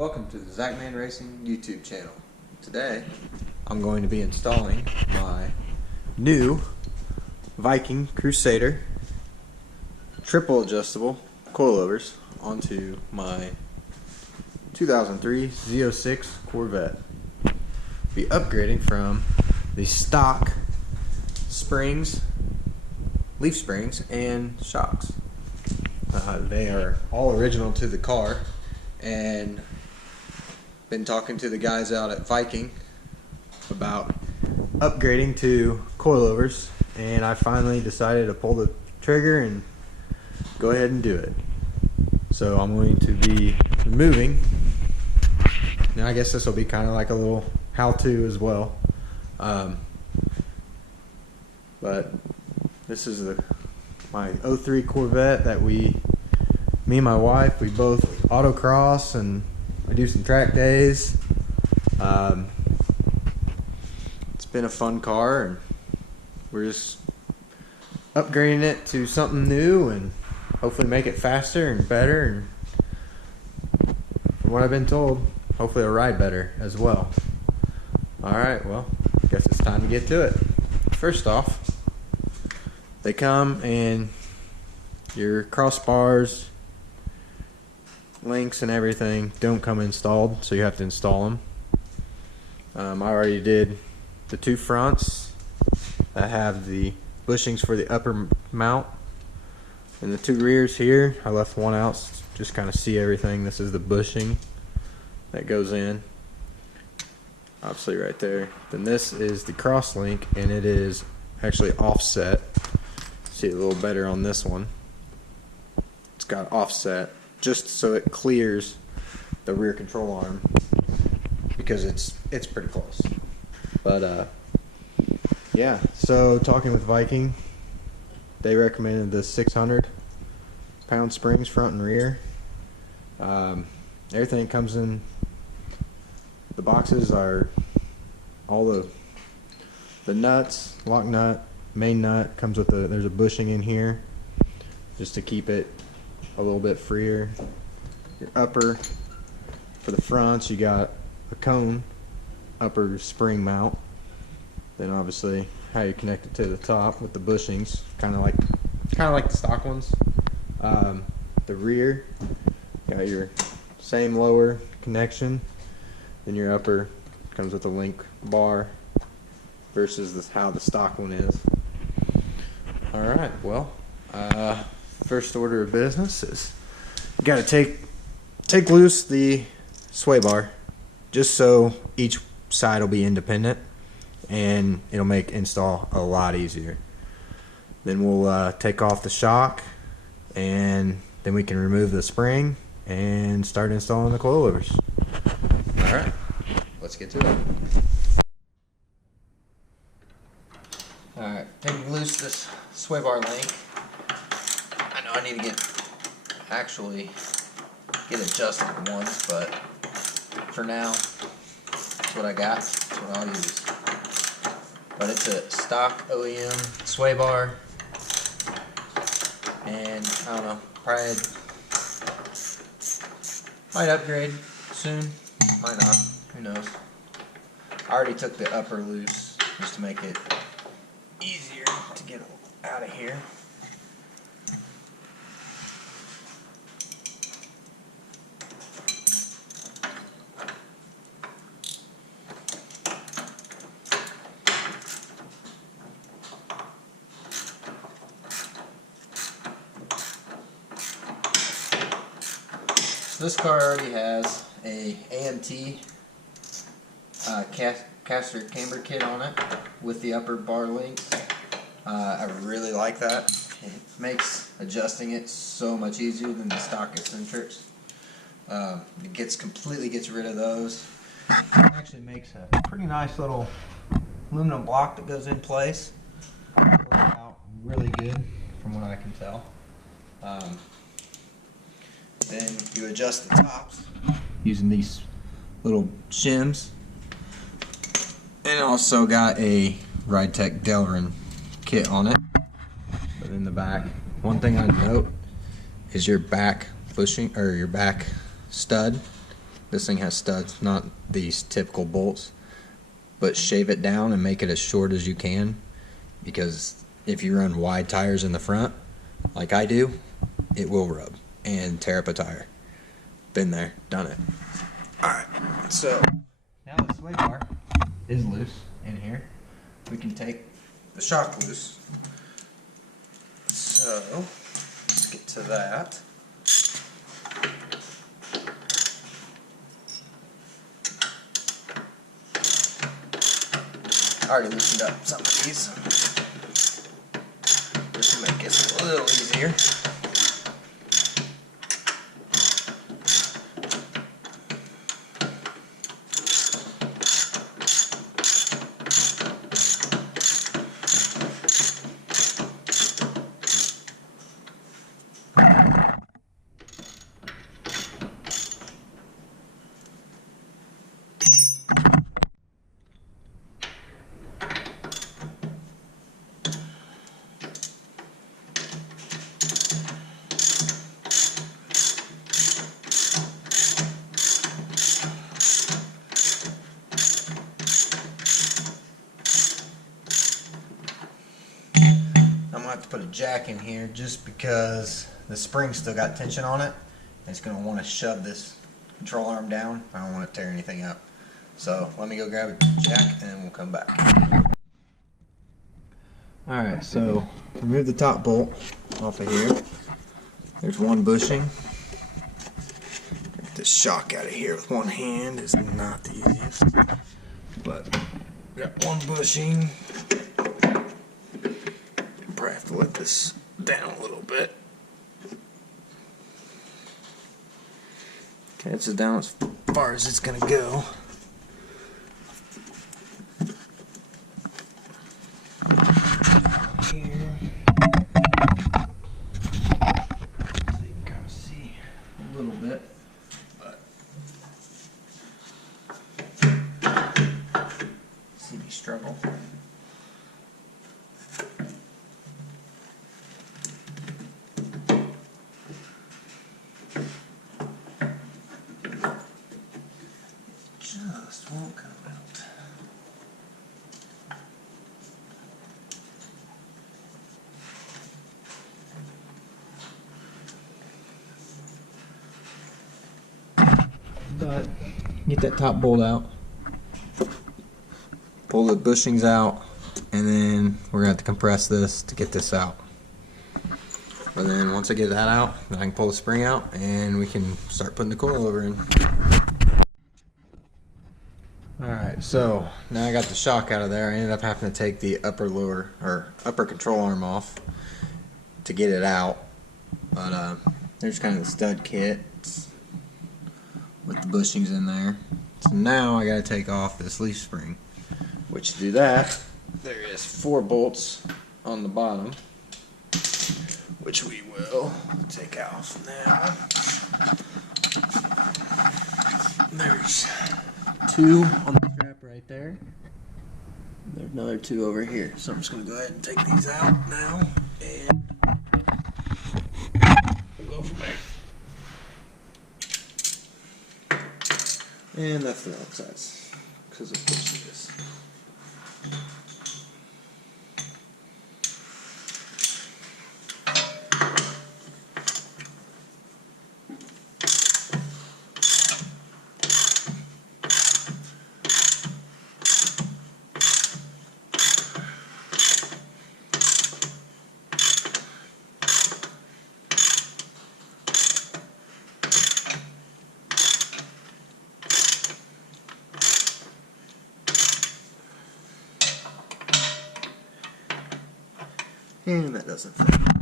Welcome to the Zachman Racing YouTube channel. Today, I'm going to be installing my new Viking Crusader triple adjustable coilovers onto my 2003 Z06 Corvette. Be upgrading from the stock springs, leaf springs, and shocks. They are all original to the car, and been talking to the guys out at Viking about upgrading to coilovers, and I finally decided to pull the trigger and go ahead and do it. So I'm going to be removing. Now I guess this will be kind of like a little how-to as well. But this is my 03 Corvette that me and my wife, we both autocross, and I do some track days. It's been a fun car, and we're just upgrading it to something new and hopefully make it faster and better, and from what I've been told, hopefully it'll ride better as well. Alright, well, I guess it's time to get to it. First off, they come in your crossbars, links, and everything don't come installed, so you have to install them. I already did the two fronts that have the bushings for the upper mount, and the two rears here I left one out just kind of see everything. This is the bushing that goes in, obviously right there. Then this is the cross link, and it is actually offset. See it a little better on this one. It's got offset just so it clears the rear control arm, because it's pretty close. But yeah, so talking with Viking, they recommended the 600-pound springs front and rear. Everything comes in the boxes are all the nuts, lock nut, main nut comes with there's a bushing in here just to keep it a little bit freer. Your upper, for the fronts, you got a cone upper spring mount. Then obviously how you connect it to the top with the bushings, kind of like the stock ones. The rear, got your same lower connection. Then your upper comes with a link bar versus how the stock one is. All right, well, first order of business is you got to take loose the sway bar, just so each side will be independent, and it'll make install a lot easier. Then we'll take off the shock, and then we can remove the spring and start installing the coilovers. All right, let's get to it. All right, taking loose this sway bar link. I know I need to actually get adjustable ones, but for now, that's what I got. That's what I'll use. But it's a stock OEM sway bar, and I don't know, probably might upgrade soon, might not, who knows. I already took the upper loose just to make it easier to get out of here. This car already has a AMT caster camber kit on it with the upper bar links. I really like that. It makes adjusting it so much easier than the stock eccentrics. It completely gets rid of those. It actually makes a pretty nice little aluminum block that goes in place. Works out really good from what I can tell. Then you adjust the tops using these little shims. And also got a RideTech Delrin kit on it. But in the back, one thing I note is your back bushing, or your back stud This thing has studs, not these typical bolts, but shave it down and make it as short as you can, because if you run wide tires in the front, like I do, it will rub and tear up a tire. Been there, done it. Alright, so now the sway bar is loose in here. We can take the shock loose. So, let's get to that. I already loosened up some of these. This will make this a little easier. I'm going to have to put a jack in here just because the spring's still got tension on it. It's going to want to shove this control arm down. I don't want to tear anything up. So let me go grab a jack and we'll come back. Alright, so remove the top bolt off of here. There's one bushing. Get the shock out of here with one hand is not the easiest. But got one bushing. Probably have to let this down a little bit. Okay, it's down as far as it's gonna go. Here. So you can kind of see a little bit, but see me struggle. Just won't come out. But get that top bolt out, pull the bushings out, and then we're gonna have to compress this to get this out. But then once I get that out, then I can pull the spring out and we can start putting the coilover in. Alright, so now I got the shock out of there. I ended up having to take the upper control arm off to get it out. But there's kind of the stud kit with the bushings in there. So now I gotta take off this leaf spring. Which to do that, there is 4 bolts on the bottom, which we will take off now. There's 2 on the strap right there. There's another 2 over here. So I'm just going to go ahead and take these out now, and we'll go from there. And that's the wrong size, because of course it is. And that doesn't fit.